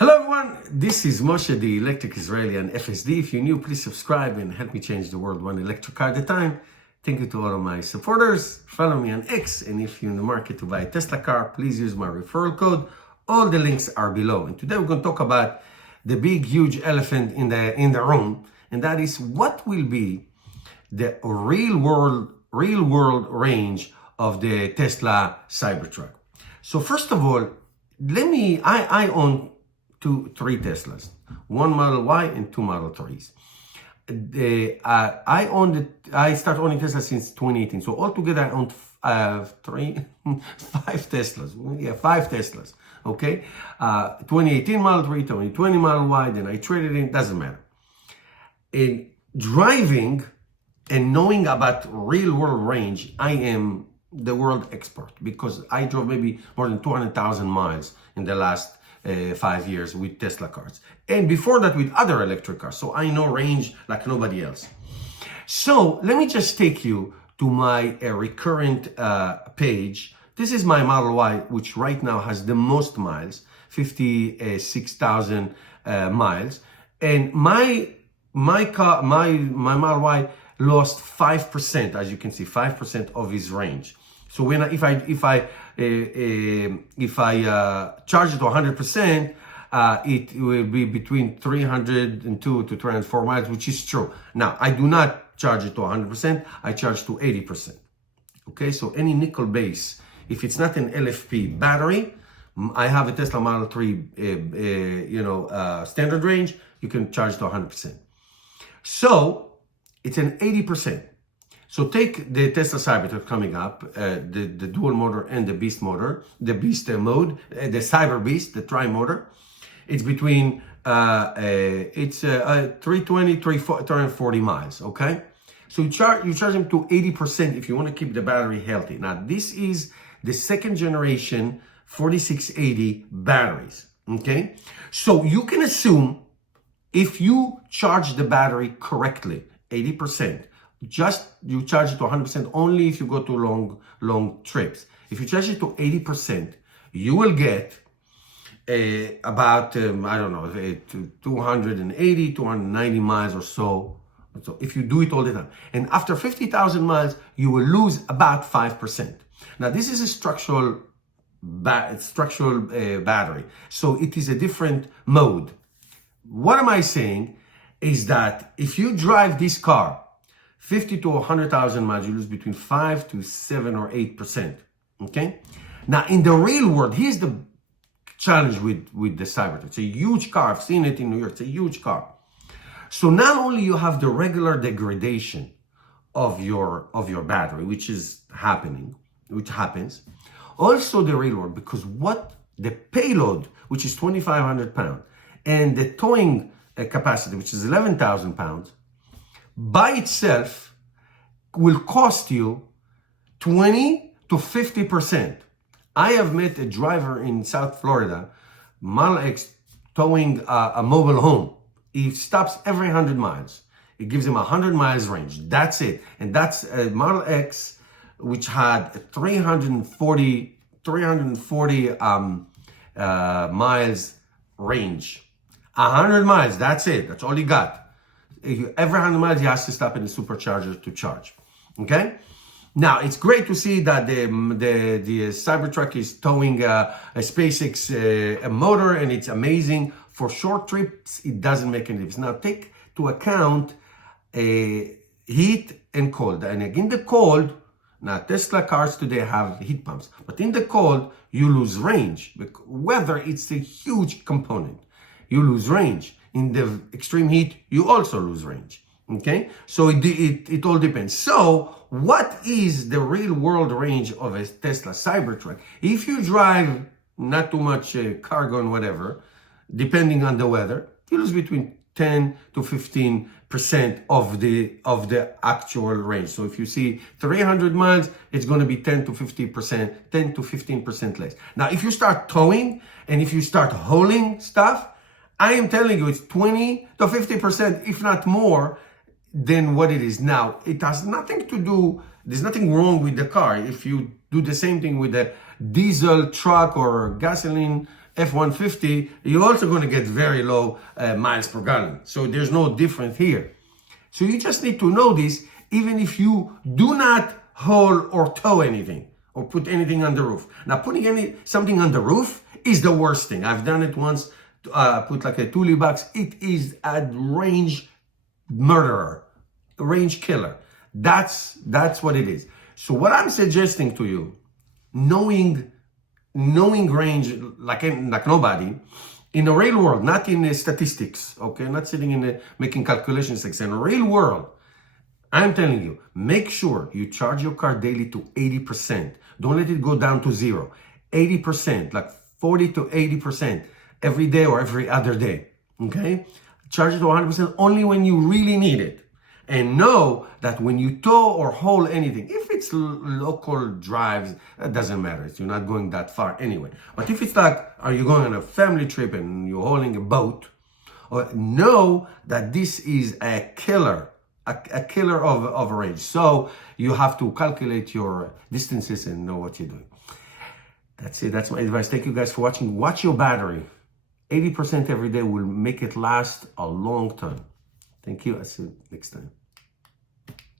Hello everyone, this is Moshe, the Electric Israeli and FSD. If you're new, please subscribe and help me change the world one electric car at a time. Thank you to all of my supporters. Follow me on X, and if you're in the market to buy a Tesla car, please use my referral code. All the links are below. And today we're going to talk about the big, huge elephant in the room, and that is what will be the real world range of the Tesla Cybertruck. So first of all, I own three Teslas, one Model Y and two Model 3s. I started owning Tesla since 2018. So altogether I owned five Teslas. Yeah, five Teslas. Okay. 2018 Model 3, 2020 Model Y, then I traded in, doesn't matter. In driving and knowing about real world range, I am the world expert because I drove maybe more than 200,000 miles in the last 5 years with Tesla cars, and before that with other electric cars, so I know range like nobody else. So let me just take you to my recurrent page. This is my Model Y, which right now has the most miles, 56,000 miles, and my Model Y lost 5%, as you can see, 5% of his range. So when if I charge it to 100%, it will be between 302 to 304 miles, which is true. Now, I do not charge it to 100%. I charge to 80%. Okay, so any nickel base, if it's not an LFP battery, I have a Tesla Model 3, standard range, you can charge to 100%. So it's an 80%. So take the Tesla Cybertruck coming up, the dual motor and the beast motor, the beast mode, the Cyber Beast, the tri-motor. It's between 320, 340 miles, okay? So you charge them to 80% if you want to keep the battery healthy. Now, this is the second generation 4680 batteries, okay? So you can assume if you charge the battery correctly, 80%, you charge it to 100% only if you go to long trips. If you charge it to 80%, you will get about 280, 290 miles or so. So if you do it all the time, and after 50,000 miles, you will lose about 5%. Now this is a structural battery, so it is a different mode. What am I saying is that if you drive this car 50 to 100,000 miles, you lose between 5 to 7 or 8%. Okay? Now, in the real world, here's the challenge with the Cybertruck. It's a huge car. I've seen it in New York. It's a huge car. So not only you have the regular degradation of your battery, which happens, also the real world, because what the payload, which is 2,500 pounds, and the towing capacity, which is 11,000 pounds, by itself will cost you 20 to 50%. I have met a driver in South Florida, Model X, towing a mobile home. He stops every 100 miles. It gives him 100 miles range. That's it. And that's a Model X, which had 340 miles range. 100 miles, that's it. That's all he got. Every 100 miles, he has to stop in the supercharger to charge. Okay? Now, it's great to see that the Cybertruck is towing a SpaceX a motor, and it's amazing. For short trips, it doesn't make any difference. Now, take to account heat and cold. And again, the cold, now Tesla cars today have heat pumps, but in the cold, you lose range. Weather, it's a huge component. You lose range. In the extreme heat, you also lose range. Okay, so it all depends. So what is the real world range of a Tesla Cybertruck? If you drive not too much cargo and whatever, depending on the weather, you lose between 10 to 15% of the actual range. So if you see 300 miles, it's going to be 10 to 15% less. Now, if you start towing and if you start hauling stuff, I am telling you, it's 20 to 50%, if not more, than what it is now. It has nothing to do, there's nothing wrong with the car. If you do the same thing with a diesel truck or gasoline F-150, you're also going to get very low miles per gallon. So there's no difference here. So you just need to know this, even if you do not haul or tow anything or put anything on the roof. Now, putting something on the roof is the worst thing. I've done it once. Put like a tule box. It is a range murderer, a range killer. That's what it is. So what I'm suggesting to you, knowing range like nobody, in the real world, not in statistics, okay? Not sitting in making calculations. In the real world, I'm telling you, make sure you charge your car daily to 80%. Don't let it go down to zero. 80%, like 40 to 80% every day or every other day, okay? Charge it to 100% only when you really need it. And know that when you tow or haul anything, if it's local drives, that doesn't matter. You're not going that far anyway. But if it's like, are you going on a family trip and you're hauling a boat, know that this is a killer, a killer of a range. So you have to calculate your distances and know what you're doing. That's it. That's my advice. Thank you guys for watching. Watch your battery. 80% every day will make it last a long time. Thank you. I'll see you next time.